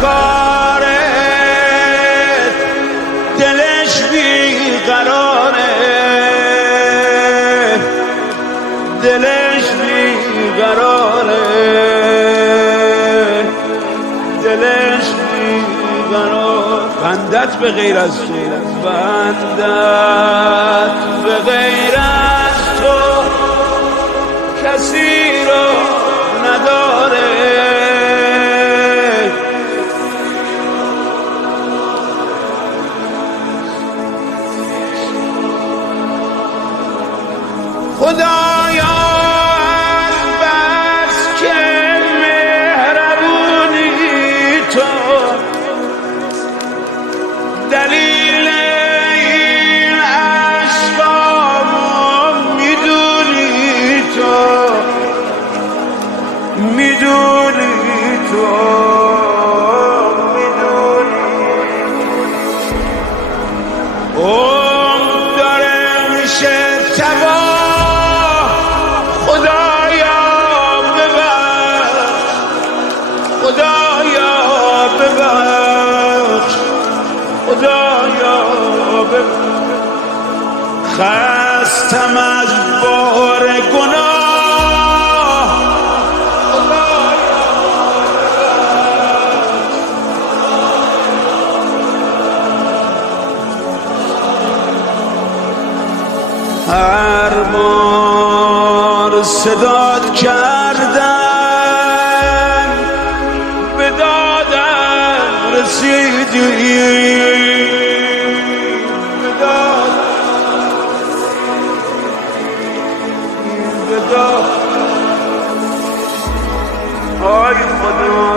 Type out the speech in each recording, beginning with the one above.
کارت دلش بیقراره، دلش بیقراره، دلش بیقرار. بندت به غیر از تو، بندت به غیر از تو کسی رو نداره. خدایا از بس که مهربونی تو، دلیل این عشقامو میدونی تو، میدونی تو، میدونی. عمر داره میشه تباه، خدایا ببخش، خدایا ببخش، خدایا ببخش. خستم از بار گناه، خدایا هر بار صدات کردن به دادم رسیدی، به دادم. آی خدا،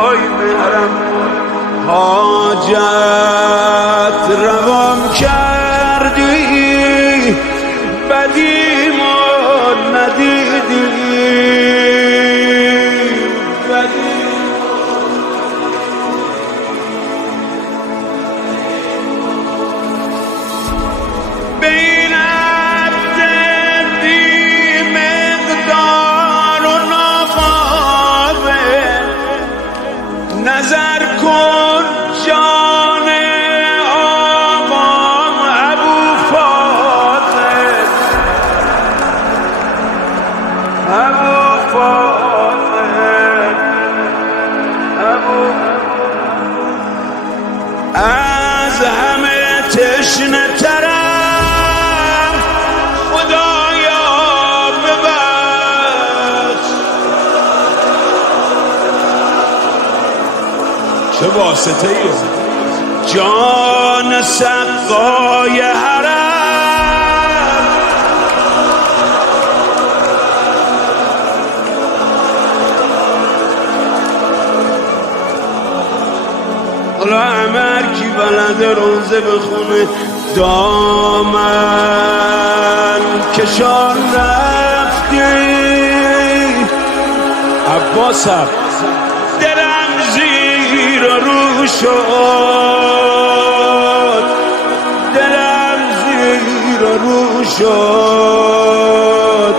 آی مهرم، حاجت روام کردی، بدیمو ندیدی، به این عبد بی مقدار و ناقابل نظر کن جان آقام ابو فاضل، ابو فاضل، ابو. از همه تشنه ترم، خدایا ببخش. چه واسطه ای جان سقای حرم، حالا عمر کی بلده روزه بخونه، دامن کشان رفتی عباسم، دلم زیر و رو شد، دلم زیر و رو شد،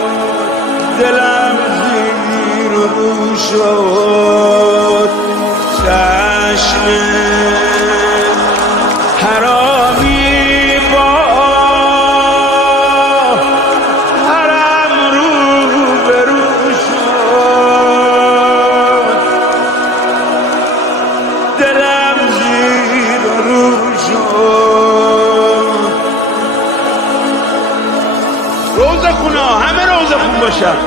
دلم زیر و رو شد. چشم حرامی با حرم رو به رو شد، دلم زیر رو شد. روزه خونا همه روزه خون باشن.